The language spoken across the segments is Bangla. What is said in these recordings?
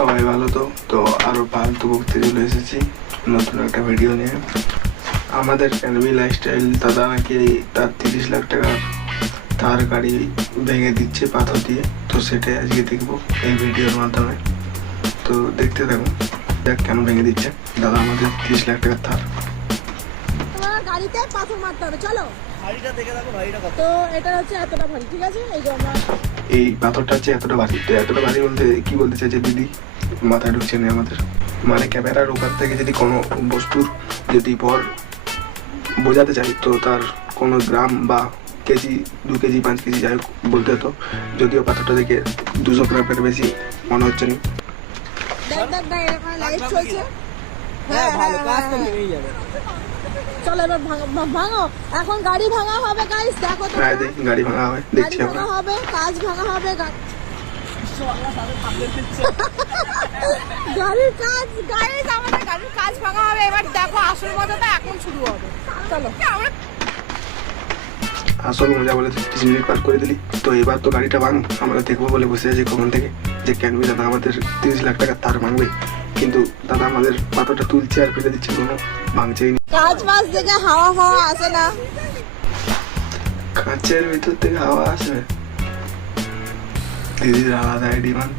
সবাই ভালো তো তো আরো ফালতু বকতে চলে এসেছি নতুন একটা ভিডিও নিয়ে। আমাদের এনবি লাইফস্টাইল দাদা নাকি তার 30 লাখ টাকার তার গাড়ি ভেঙে দিচ্ছে পাথর দিয়ে, তো সেটাই আজকে দেখবো এই ভিডিওর মাধ্যমে। তো দেখতে থাকুন দেখ কেন ভেঙে দিচ্ছে দাদা আমাদের 30 লাখ টাকার তার। তোমার গাড়িতে পাথর মারতে হবে, চলো ভারীটা দেখে দেখো ভারীটা কত। তো এটা হচ্ছে এতটা ভারী, ঠিক আছে? এই যে আমরা এই পাথরটা হচ্ছে এতটা ভারী, তো এতটা ভারী বলতে কি বলতে চাইছে দিদি মাথায় ঢুকছে না আমাদের। মানে ক্যামেরার উপর থেকে যদি কোনো বস্তুর যদি ভর বোঝাতে চাই তো তার কোনো গ্রাম বা কেজি 2 কেজি 5 কেজি যাই হোক বলতে হতো, যদিও পাথরটা দেখে 200 গ্রামের বেশি মনে হচ্ছে না। দেখ দেখ দেখ এখানে লাইট চলছে। হ্যাঁ ভালো কাজ তো নেই যাবে। চলো এবার ভাঙো, এখন গাড়ি ভাঙা হবে গাইস, দেখো তো হ্যাঁ দেখি গাড়ি ভাঙা হবে, গাড়ি দেখছি ভাঙা আমরা। হবে, কাজ ভাঙা হবে, গাড়ির কাজ গাইস, আমাদের গাড়ির কাজ ভাঙা হবে। এবার দেখো আসল মজাটা এখন শুরু হবে, চলো। আসল মজা বলে 30 মিনিট পার করে দিলি, তো এবার তো গাড়িটা ভাঙ, আমরা দেখবো বলে বসে আছি কখন থেকে যে ক্যানবি দাদা আমাদের 30 লাখ টাকার তার ভাঙবে, কিন্তু দাদা আমাদের পাথরটা তুলছে আর ফেলে দিচ্ছে, কোনো ভাঙছেই না। কাজ মাস থেকে হাওয়া আসে না, কাঁচের ভিতর থেকে হাওয়া আসবে। দিদির আলাদা ডিমান্ড।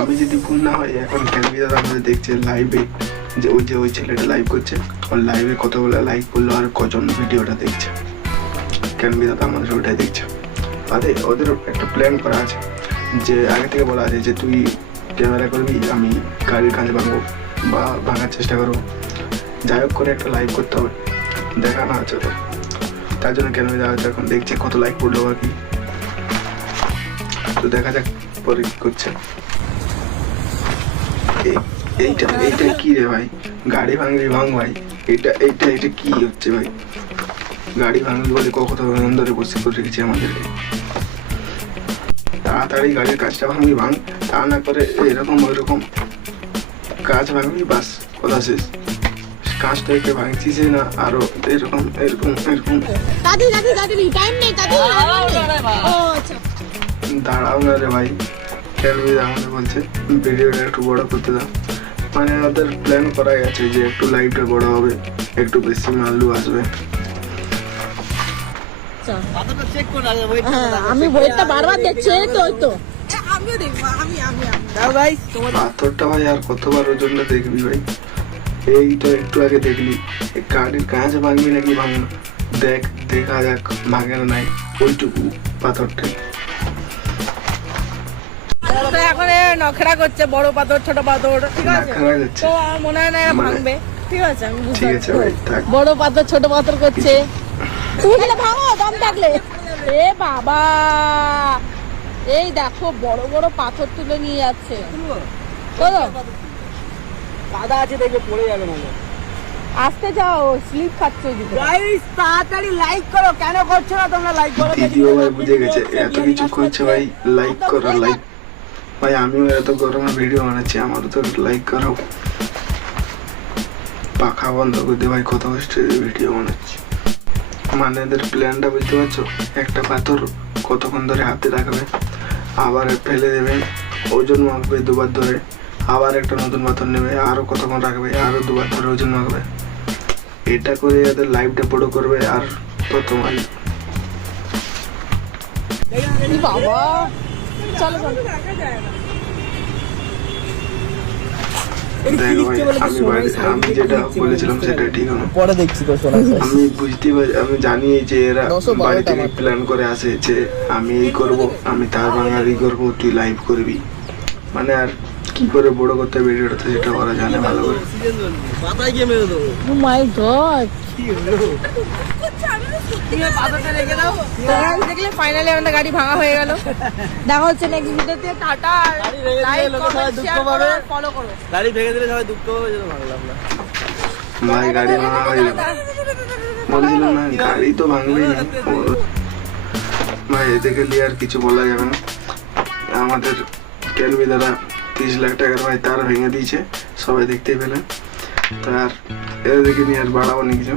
আমি যদি ভুল না হয় এখন ক্যানবি দাদা আমাদের দেখছে লাইভে, যে ওই ছেলেটা লাইভ করছে, ওর লাইভে কতগুলো লাইক করলো আর কজন ভিডিওটা দেখছে। ক্যানবি দাদা আমাদের ওটাই দেখছে। আরে ওদের একটা প্ল্যান করা আছে, যে আগে থেকে বলা আছে যে তুই ক্যামেরা করবি, আমি গাড়ির কাজ ভাঙবো বা ভাঙার চেষ্টা করবো, যাই হোক করে একটা লাইভ করতে হবে, দেখানো আছে ওদের। তার জন্য ক্যানবি দাদা এখন দেখছে কত লাইক পড়লো আর কি, তো দেখা যাক পরে কি করছে। এইটা কি রে ভাই, গাড়ি ভাঙবি ভাঙ ভাই, এটা কি হচ্ছে ভাই? গাড়ি ভাঙবি বলে কতক্ষণ ধরে বসে করে রেখেছি আমাদেরকে। তাড়াতাড়ি গাড়ির কাজটা ভাঙবি ভাঙ, তা না করে এরকম ওইরকম কাজ ভাঙবি, বাস কথা শেষ। কাজটা একটু ভাঙছিস না, আরো এরকম এরকম এরকম। দাঁড়াও না রে ভাই, ক্যানবি আমাদের বলছে ভিডিওটা একটু বড় করতে দাও। মানে ওদের প্ল্যান করাই আছে যে একটু লাইভটা বড় হবে, একটু বেশি মাল্লু আসবে। পাথরটা চেক করে আগে ওয়েট আমি ওয়েটটা বারবার দেখছি, এই তো আমিও দেখবো, আমি দাও ভাই তোমার পাথরটা ভাই আর কতবার ওজনটা দেখবি ভাই? এইটা একটু আগে দেখলি, এই গাড়ির কাজ ভাঙবি নাকি ভাঙবো না দেখা যাক ভাঙে না নাই ওইটুকু পাথরটা। তো এখন নখরা করছে, বড় পাথর ছোট পাথর, ঠিক আছে? নখরা করছে। তো আমার মনে হয় না এরা ভাঙবে, ঠিক আছে? আমি বুঝতে ঠিক আছে ভাই, থাক। বড় পাথর ছোট পাথর করছে, তুমি গেলে ভাঙো দম থাকলে। এ বাবা, এই দেখো বড় বড় পাথর তুলে নিয়ে যাচ্ছে, চলো কাদা আছে দেখবে পড়ে যাবে না। আসতে যাও, স্লিপ খাচ্ছে ওইদিকে। গাইস তাড়াতাড়ি লাইক করো, কেন করছো না তোমরা? লাইক করো। দিদিও ভাই বুঝে গেছে এত কিছু করছে ভাই, লাইক করো লাইক। ভাই আমিও এত গরমে ভিডিও বানাচ্ছি, আমারও তো লাইক করো। পাখা বন্ধ করে দে ভাই, কত কষ্টে ভিডিও বানাচ্ছি। মানে এদের প্ল্যানটা বুঝতে পারছো? একটা পাথর কতক্ষণ ধরে হাতে রাখবে, আবার ফেলে দেবে, ওজন মাপবে দুবার ধরে, আবার একটা নতুন পাথর নেবে, আরো কতক্ষণ রাখবে, আরো দুবার ধরে ওজন মাপবে। এটা করে এদের লাইভটা বড় করবে আর তত মাল। বাবা চলো চলো, দেখো ভাই আমি যেটা বলেছিলাম সেটা ঠিক হলো। পরে দেখছি তো শোনা। আমি বুঝতে পারি, আমি জানি যে এরা বাড়ি থেকে প্ল্যান করে আসে যে আমি এই করবো, আমি তার বাঙালি করবো, তুই লাইভ করবি। মানে আর কি করে বড় করতে ভিডিওটা, তো সেটা ওরা জানে ভালো করে। মাথায় গিয়ে মেরে দেবো। ও মাই গড, দেখলে ফাইনালি আমাদের গাড়ি ভাঙা হয়ে গেল। দেখা হচ্ছে নেক্সট ভিডিওতে, টাটা। লাইক কমেন্ট শেয়ার করো, ফলো করো। গাড়ি ভেঙে দিলে সবাই দুঃখ হবে, যেন ভালো লাগলো। ভাই গাড়ি ভাঙা হয়ে যাবে বলছিলাম না, গাড়ি তো ভাঙবেই না ভাই, এদিকে নিয়ে আর কিছু বলা যাবে না। আমাদের ক্যানবি দাদা 30 লাখ টাকার ভাই তার ভেঙে দিয়েছে, সবাই দেখতেই পেলেন। তার এদিকে নিয়ে আর বাড়াবো না কিছু।